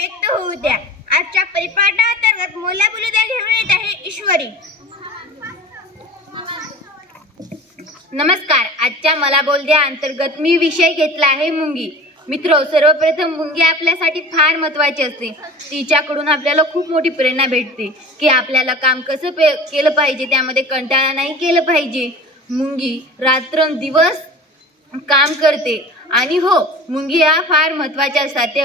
व्यक्त होऊ द्या। आजच्या परिपाठांतर्गत मोला बोलू द्या घेऊन येत आहे ईश्वरी। नमस्कार, आजच्या मला बोल द्या अंतर्गत मी विषय घेतला आहे मुंगी। मित्रो, सर्वप्रथम मुंगी आपल्यासाठी फार महत्त्वाची असते। तिच्याकडून आपल्याला खूप मोठी प्रेरणा भेटते की आपल्याला काम कसं केलं पाहिजे, त्यामध्ये कंटाळा नाही केलं पाहिजे। मुंगी रात्रंदिवस काम करते आणि हो, मुंगी या फार महत्त्वाच्या असतात। ते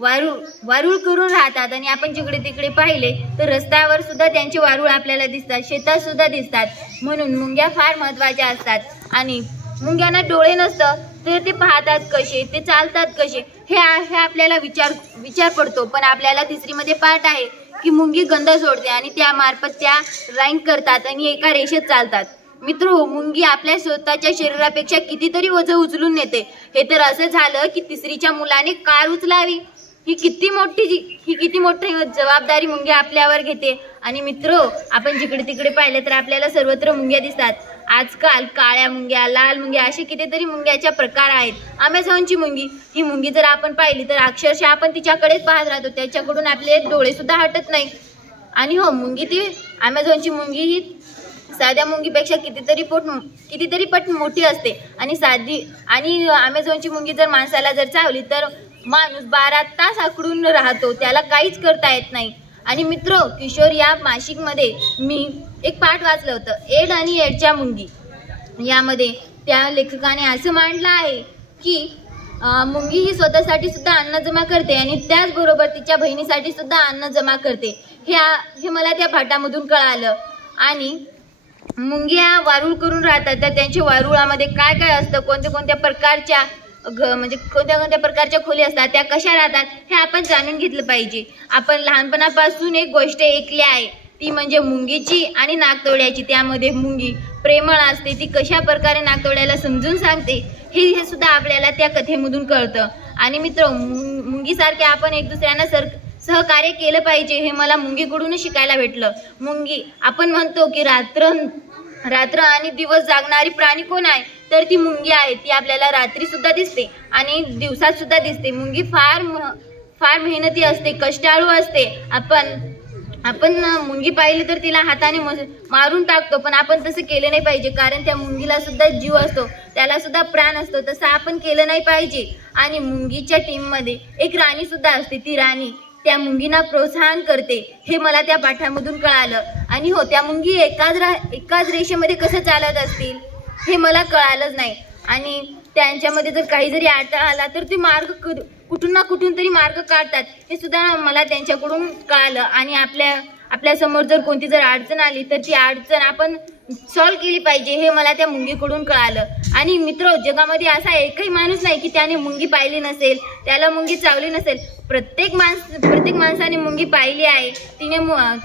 वारूळ करून राहतात आणि आपण जिकडे तिकडे पाहिले तर रस्त्यावर सुद्धा त्यांचे वारूळ आपल्याला दिसतात, शेतात सुद्धा दिसतात। म्हणून मुंग्या फार महत्त्वाच्या असतात आणि मुंग्यांना डोळे नसतं तर ते पाहतात कसे, ते चालतात कसे, हे आपल्याला विचार पडतो। पण आपल्याला तिसरीमध्ये पाठ आहे की मुंगी गंध सोडते आणि त्यामार्फत त्या रँक करतात आणि एका रेषेत चालतात। मित्रो, मुंगी आपल्या स्वतःच्या शरीरापेक्षा कितीतरी वजन उचलून नेते। हे तर असं झालं की तिसरीच्या मुलाने कार उचलावी, ही किती मोठी जबाबदारी मुंगी आपल्यावर घेते। आणि मित्रो, आपण जिकडे तिकडे पाहिले तर आपल्याला सर्वत्र मुंग्या दिसतात। आजकाल काळ्या मुंग्या, लाल मुंग्या असे कितीतरी मुंग्याचे प्रकार आहेत। अमेझॉनची मुंगी, ही मुंगी जर आपण पाहिली तर अक्षरशः आपण तिच्याकडेच पाहत राहतो, त्याच्याकडून आपले डोळे सुद्धा हटत नाही। आणि हो, मुंगी ती अमेझॉनची मुंगी ही साध्या मुंगीपेक्षा कितीतरी पट मोठी असते आणि अमेझॉनची मुंगी जर माणसाला जर चावली तर माणूस 12 तास आकडून राहतो, त्याला काहीच करता येत नाही। आणि मित्रो, किशोर या मासिकमध्ये मी एक पाठ वाचलं होतं, एड आणि एडच्या मुंगी। यामध्ये त्या लेखकाने असं मांडलं आहे की मुंगी ही स्वतःसाठी सुद्धा अन्न जमा करते आणि त्याचबरोबर तिच्या बहिणीसाठी सुद्धा अन्न जमा करते। हे मला त्या पाठामधून कळालं। आणि मुंग्या वारूळ करून राहतात, तर त्यांच्या वारुळामध्ये काय काय असतं, कोणत्या प्रकारच्या कोणत्या प्रकारच्या खोली असतात, त्या कशा राहतात, हे आपण जाणून घेतलं पाहिजे। आपण लहानपणापासून एक गोष्ट ऐकली आहे, ती म्हणजे मुंगीची आणि नागतोड्याची। त्यामध्ये मुंगी प्रेमळ असते, ती कशा प्रकारे नागतोड्याला समजून सांगते हे सुद्धा आपल्याला त्या कथेमधून कळतं। आणि मित्र, मुंगीसारखे आपण एक दुसऱ्यांना सहकार्य केलं पाहिजे, हे मला मुंगीकडूनच शिकायला भेटलं। मुंगी, आपण म्हणतो की रात्र आणि दिवस जागणारी प्राणी कोण आहे, तर ती मुंगी आहे। ती आपल्याला रात्री सुद्धा दिसते आणि दिवसात सुद्धा दिसते। मुंगी फार मेहनती असते, कष्टाळू असते। आपण मुंगी पाहिली तर तिला हाताने मारून टाकतो, पण आपण तसं केलं नाही पाहिजे, कारण त्या मुंगीला सुद्धा जीव असतो, त्याला सुद्धा प्राण असतो, तसं आपण केलं नाही पाहिजे। आणि मुंगीच्या टीममध्ये एक राणी सुद्धा असते, ती राणी त्या मुंगींना प्रोत्साहन करते, हे मला त्या पाठामधून कळालं। आणि हो, त्या मुंगी एकाच रेषेमध्ये कसं चालत असतील हे मला कळालंच नाही। आणि त्यांच्यामध्ये जर काही जरी अडथळा आला तर ते मार्ग कुठून ना कुठून तरी मार्ग काढतात, हे सुद्धा मला त्यांच्याकडून कळालं। आणि आपल्या समोर जर कोणती जर अडचण आली तर ती अडचण आपण सॉल्व्ह केली पाहिजे, हे मला त्या मुंगीकडून कळालं। आणि मित्र, जगामध्ये असा एकही माणूस नाही की त्याने मुंगी पाहिली नसेल, त्याला मुंगी चावली नसेल। प्रत्येक माणसाने मुंगी पाहिली आहे,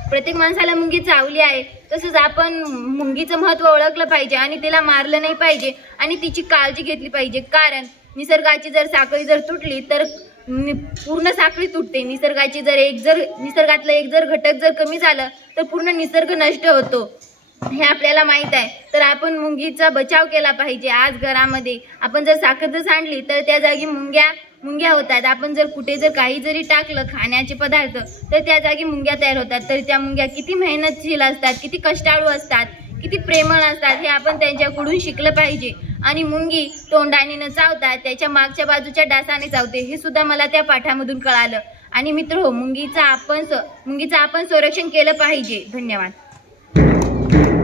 प्रत्येक माणसाला मुंगी चावली आहे। तसंच आपण मुंगीचं महत्त्व ओळखलं पाहिजे आणि तिला मारलं नाही पाहिजे आणि तिची काळजी घेतली पाहिजे, कारण निसर्गाची जर साखळी जर तुटली तर पूर्ण साखळी तुटते। निसर्गातलं एक जर घटक जर कमी झालं तर पूर्ण निसर्ग नष्ट होतो, हे आपल्याला माहित आहे। तर आपण मुंगीचा बचाव केला पाहिजे। आज घरामध्ये आपण जर साखर जर सांडली तर त्या जागी मुंग्या होतात। आपण जर कुठे जर काही जरी टाकलं खाण्याचे पदार्थ तर त्या जागी मुंग्या तयार होतात। तर त्या मुंग्या किती मेहनतशील असतात, किती कष्टाळू असतात, किती प्रेमळ असतात, हे आपण त्यांच्याकडून शिकलं पाहिजे। आणि मुंगी तोंडाने न चावता त्याच्या मागच्या बाजूच्या डासाने चावते, हे सुद्धा मला त्या पाठामधून कळालं। आणि मित्र, मुंगीचं आपण संरक्षण केलं पाहिजे। धन्यवाद।